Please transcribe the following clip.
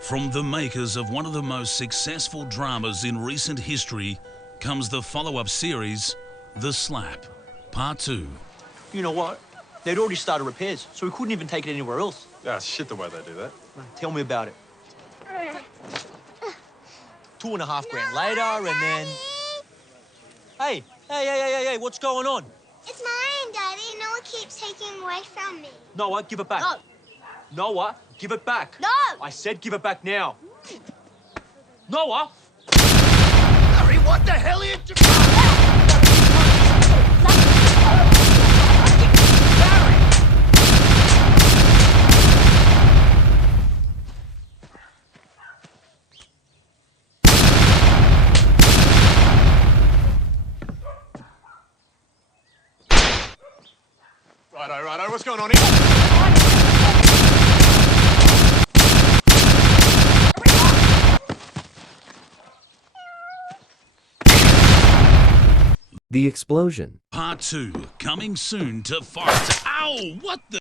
From the makers of one of the most successful dramas in recent history comes the follow-up series, The Slap, Part 2. You know what? They'd already started repairs, so we couldn't even take it anywhere else. Ah, shit the way they do that. Tell me about it. 2.5 grand later, and then... Hey, what's going on? It's mine, Daddy. Noah keeps taking away from me. Noah, give it back. No. Noah, give it back. No! I said give it back now. Noah! Harry, what the hell are you doing? Righto, what's going on here? The explosion. Part 2, coming soon to Fox. Ow! What the...